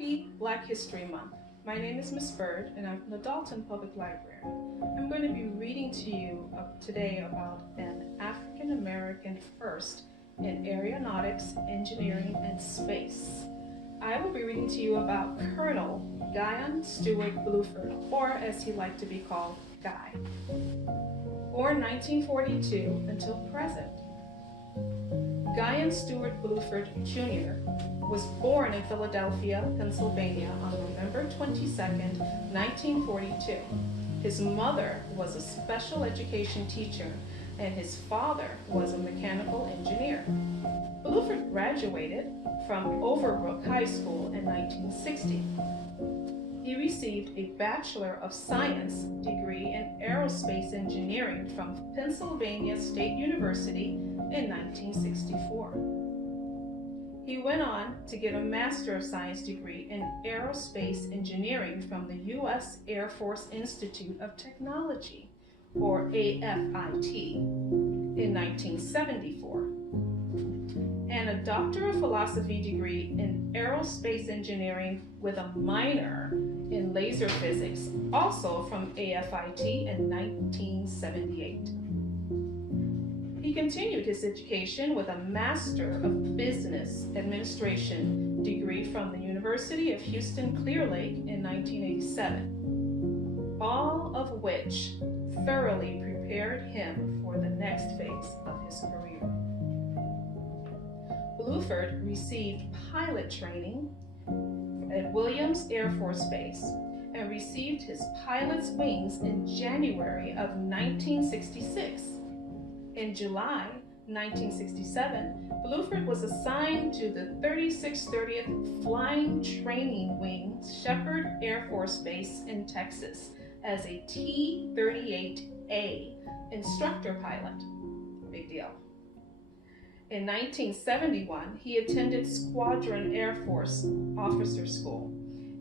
Happy Black History Month. My name is Miss Bird and I'm from the Dolton Public Library. I'm going to be reading to you today about an African American first in aeronautics, engineering, and space. I will be reading to you about Colonel Guion Stewart Bluford, or as he liked to be called, Guy. Born 1942 until present. Guion Stewart Bluford Jr. was born in Philadelphia, Pennsylvania on November 22, 1942. His mother was a special education teacher and his father was a mechanical engineer. Bluford graduated from Overbrook High School in 1960. He received a Bachelor of Science degree in Aerospace Engineering from Pennsylvania State University in 1964. He went on to get a Master of Science degree in Aerospace Engineering from the U.S. Air Force Institute of Technology, or AFIT, in 1974, and a Doctor of Philosophy degree in Aerospace Engineering with a minor in laser physics, also from AFIT in 1978. He continued his education with a Master of Business Administration degree from the University of Houston Clear Lake in 1987, all of which thoroughly prepared him for the next phase of his career. Bluford received pilot training at Williams Air Force Base and received his pilot's wings in January of 1966. In July 1967, Bluford was assigned to the 3630th Flying Training Wing Shepherd Air Force Base in Texas as a T-38A instructor pilot. Big deal. In 1971, he attended Squadron Air Force Officer School.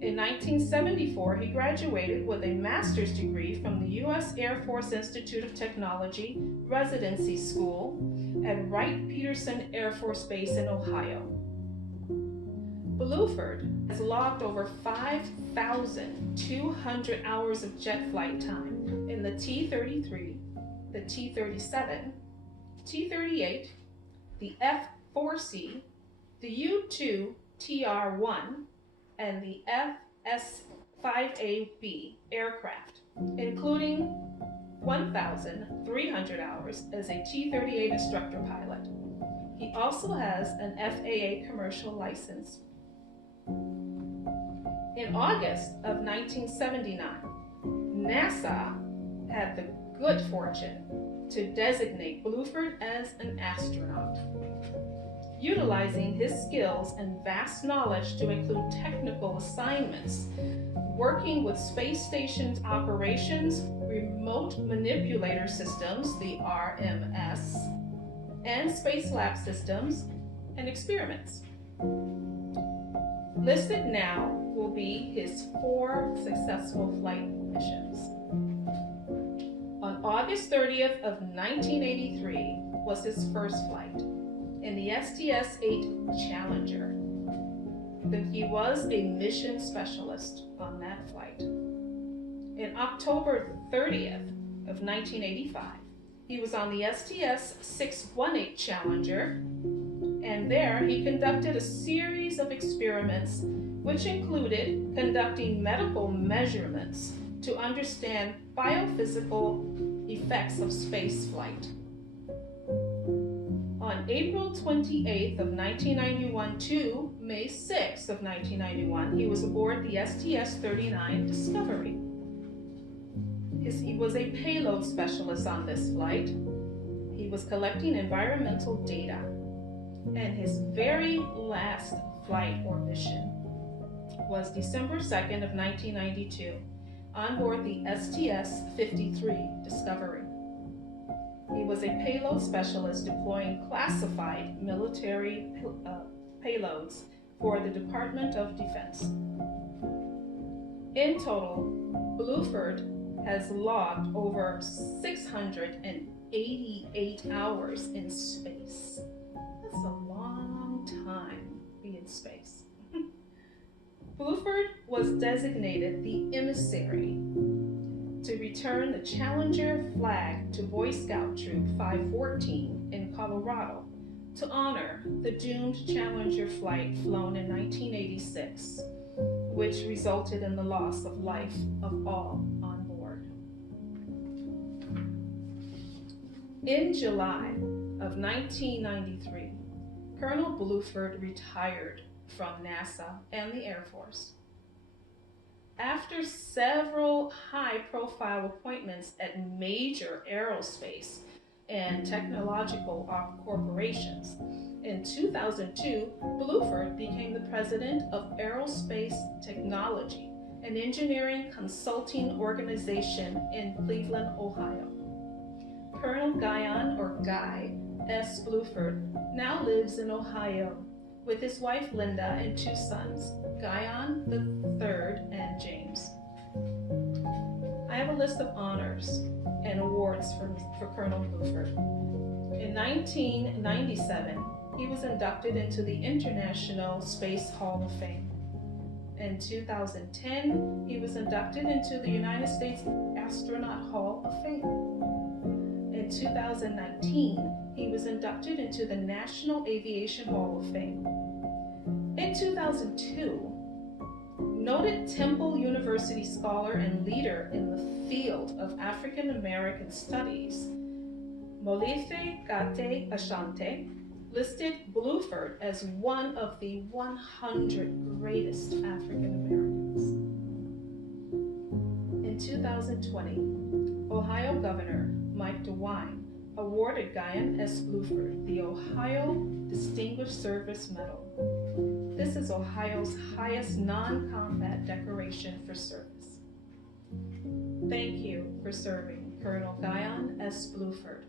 In 1974, he graduated with a master's degree from the U.S. Air Force Institute of Technology Residency School at Wright-Patterson Air Force Base in Ohio. Bluford has logged over 5,200 hours of jet flight time in the T-33, the T-37, T-38, the F-4C, the U-2 TR-1, and the FS-5AB aircraft, including 1,300 hours as a T-38 instructor pilot. He also has an FAA commercial license. In August of 1979, NASA had the good fortune to designate Bluford as an astronaut. Utilizing his skills and vast knowledge to include technical assignments, working with space station's operations, remote manipulator systems, the RMS, and space lab systems and experiments. Listed now will be his 4 successful flight missions. On August 30th of 1983 was his first flight in the STS-8 Challenger. He was a mission specialist on that flight. In October 30th of 1985, he was on the STS-618 Challenger, and there he conducted a series of experiments which included conducting medical measurements to understand biophysical effects of space flight. On April 28th of 1991 to May 6th of 1991, he was aboard the STS-39 Discovery. He was a payload specialist on this flight. He was collecting environmental data. And his very last flight or mission was December 2nd of 1992 on board the STS-53 Discovery. He was a payload specialist deploying classified military payloads for the Department of Defense. In total, Bluford has logged over 688 hours in space. That's a long time to be in space. Bluford was designated the emissary to return the Challenger flag to Boy Scout Troop 514 in Colorado to honor the doomed Challenger flight flown in 1986, which resulted in the loss of life of all on board. In July of 1993, Colonel Bluford retired from NASA and the Air Force. After several high-profile appointments at major aerospace and technological corporations, in 2002, Bluford became the president of Aerospace Technology, an engineering consulting organization in Cleveland, Ohio. Colonel Guion, or Guy S. Bluford, now lives in Ohio with his wife Linda and two sons, Guion III and James. I have a list of honors and awards for Colonel Bluford. In 1997, he was inducted into the International Space Hall of Fame. In 2010, he was inducted into the United States Astronaut Hall of Fame. In 2019, he was inducted into the National Aviation Hall of Fame. In 2002, noted Temple University scholar and leader in the field of African American studies, Molefe Gate Ashanti, listed Bluford as one of the 100 greatest African Americans. In 2020, Ohio Governor Mike DeWine awarded Guion S. Bluford the Ohio Distinguished Service Medal. This is Ohio's highest non-combat decoration for service. Thank you for serving, Colonel Guion S. Bluford.